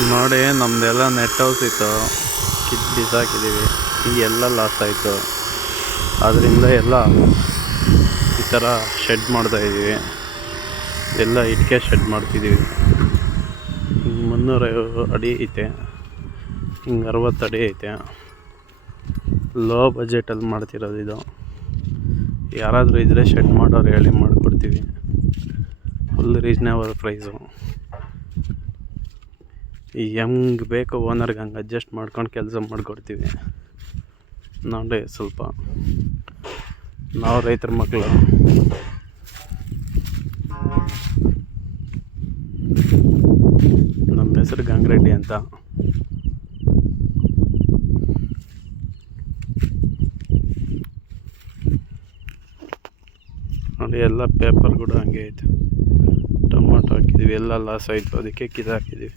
ನೋಡಿ ನಮ್ಮದೆಲ್ಲ net house ಇತ್ತು, ಕಿತ್ತು ಬಿಸಾಕಿದ್ದೀವಿ. ಎಲ್ಲ ಲಾಸ್ ಆಯಿತು. ಅದರಿಂದ ಎಲ್ಲ ಈ ಥರ ಶೆಡ್ ಮಾಡ್ತಾಯಿದ್ದೀವಿ. ಎಲ್ಲ ಇಟ್ಟಿಗೆ ಶೆಡ್ ಮಾಡ್ತಿದ್ದೀವಿ. ಹಿಂಗೆ 350 ಅಡಿ ಐತೆ, ಹಿಂಗೆ 60 ಅಡಿ ಐತೆ. ಲೋ ಬಜೆಟಲ್ಲಿ ಮಾಡ್ತಿರೋದು ಇದು. ಯಾರಾದರೂ ಇದ್ದರೆ ಶೆಡ್ ಮಾಡೋರು ಹೇಳಿ ಮಾಡಿಕೊಡ್ತೀವಿ. Full reasonable price. ಹೆಂಗೆ ಬೇಕು ಓನರ್ಗೆ ಹಂಗೆ ಅಡ್ಜಸ್ಟ್ ಮಾಡ್ಕೊಂಡು ಕೆಲಸ ಮಾಡಿಕೊಡ್ತೀವಿ. ನೋಡಿ ಸ್ವಲ್ಪ ನಾವು ರೈತರ ಮಕ್ಕಳು. ನಮ್ಮ ಹೆಸರು ಗಂಗರೆಡ್ಡಿ ಅಂತ. ನೋಡಿ ಎಲ್ಲ ಪೇಪರ್ ಕೂಡ ಹಂಗೆ ಐತೆ. ಟೊಮೊಟೊ ಹಾಕಿದ್ದೀವಿ, ಎಲ್ಲ ಲಾಸ್ ಆಯಿತು, ಅದಕ್ಕೆ ಕಿತ್ತಾಕಿದ್ದೀವಿ.